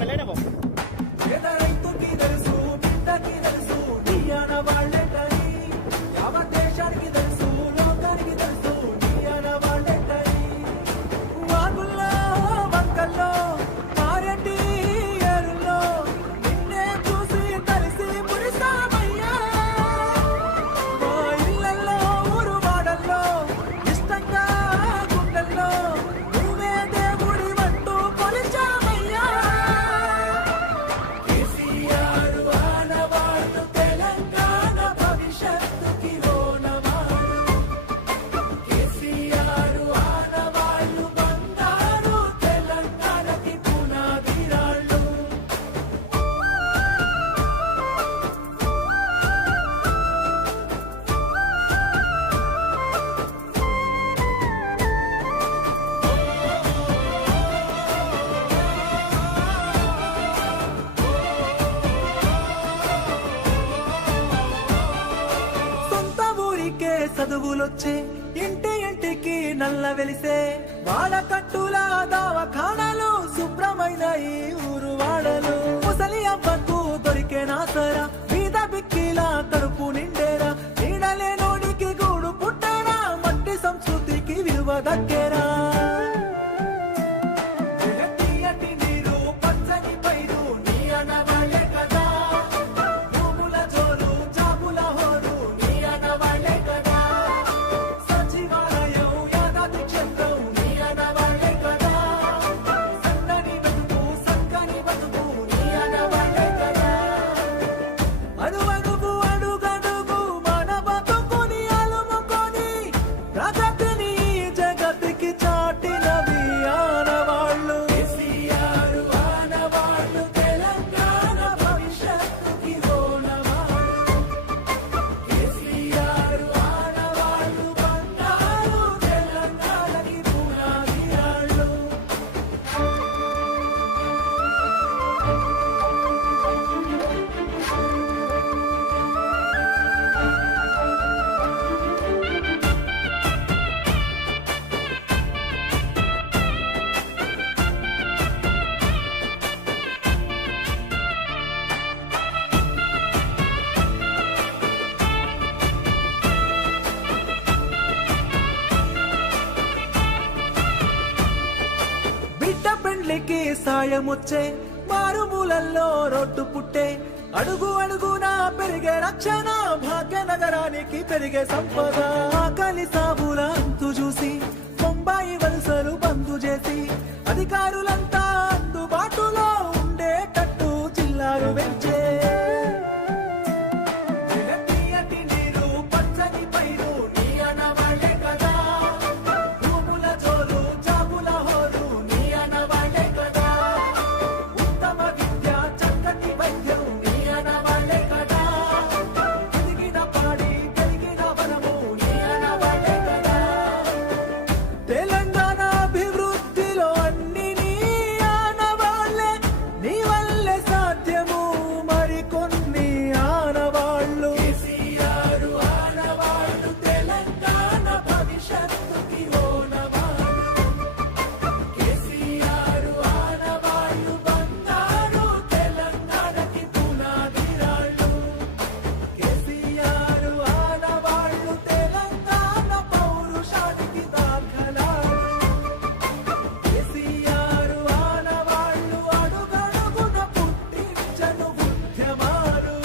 పెళ్ళైనా రైతుకి తెలుసు బిడ్డకి తెలుసు నీయన వాళ్ళెటని యావత్ దేశానికి తెలుసు లోకానికి తెలుసు నీయన వాళ్ళెటని వాగుల్లో వంకల్లో మారెడ్డి ఏరుల్లో నిన్నే చూసి కలిసి మురిసామయ్యా మా ఇళ్ళల్లో ఊరు వాడల్లో ఇష్టంగా గుండెల్లో నువ్వే దేవుడి వంటూ కొలిచామయ్యా కేసీఆర్ ఆనవాళ్ళు తెలంగాణ భవిష్యత్తుకి ఓనవాడు కేసీఆర్ ఆనవాళ్ళు బంగారు తెలంగాణకి పునాదిరాళ్ళు సొంత ఊరికే చదువులొచ్చే ఇంటి ఇంటికి నల్ల వెలిసే వాడకట్టుల దవాఖానాలు శుభ్రమైన ఈ ఊరు వాడలు ముసలి అవ్వకు దొరికే నాసరా మీద బిక్కిలా కడుపు నిండేరా నీడలే నోడికి గూడు పుట్టారా మట్టి సంస్కృతికి విలువ దక్కేరా తీయటి నీరు పచ్చని పైరు నీ అనవాళ్ళే కదా భూముల జోరు జాబుల హోరు నీ అనవాళ్ళే కదా సచివాలయం యాదాద్రి క్షేత్రం నీ అనవాళ్ళే కదా సన్నని బతుకు సక్కని బతుకు నీ అనవాళ్ళే కదా అడుగడుగు అడుగడుగు మన బతుకుని అలుముకొని ప్రగతిని జగతికి చాటినవి ఆనవాళ్ళు కేసీఆర్ ఆనవాళ్ళు తెలంగాణ భవిష్యత్తుకి ఓనవాళ్ళు కేసీఆర్ ఆనవాళ్ళు బంగారు తెలంగాణకి పునాదిరాళ్ళు బిడ్డ పెండ్లికి సాయమొచ్చే మారుమూలల్లో రోడ్డు పుట్టే అడుగు అడుగునా పెరిగే రక్షణ భాగ్యనగరానికి పెరిగే సంపద ఆకలి సాబుల అంతు చూసి బొంబాయి వలసలు బంద్ చేసి అధికారులంతా అందుబాటులో ఉండేటట్టు జిల్లాలు పెంచే తీయటి నీరు పచ్చని పైరు నీ అనవాళ్ళే కదా భూముల జోరు జాబుల హోరు నీ అనవాళ్ళే కదా ఉత్తమ విద్య చక్కటి వైద్యం నీ అనవాళ్ళే కదా ఎదిగిన పాడి పెరిగిన వనము నీ అనవాళ్ళే కదా తెలంగాణ అభివృద్ధిలో అన్ని నీ ఆనవాళ్ళే నీ వల్లే సాధ్యము మరికొన్ని ఆనవాళ్ళు కేసీఆర్ ఆనవాళ్ళు తెలంగాణ భవిష్యత్తుకి ఓనవాళ్ళు కేసీఆర్ ఆనవాళ్ళు బంగారు తెలంగాణకి పునాదిరాళ్ళు కేసీఆర్ ఆనవాళ్ళు తెలంగాణ పౌరుషానికి దాఖలాలు కేసీఆర్ ఆనవాళ్ళు అడుగడుగున పుట్టించను ఉద్యమాలు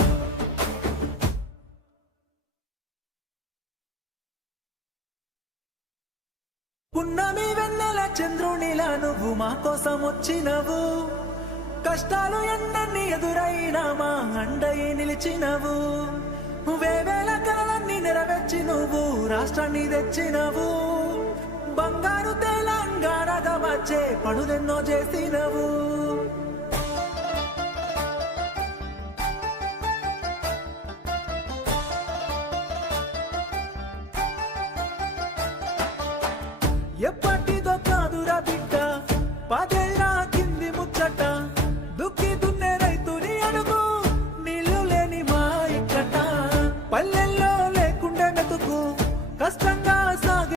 పున్నమి వెన్నెల చంద్రునిలా నువ్వు మా కోసం వచ్చినవు కష్టాలు ఎన్నన్ని ఎదురైనా మా అండయి నిలిచినవు వేవేల కలలన్నీ నెరవేర్చి నువ్వు రాష్ట్రాన్ని తెచ్చినవు బంగారు తెలంగాణగా వచ్చే పనులెన్నో చేసినవు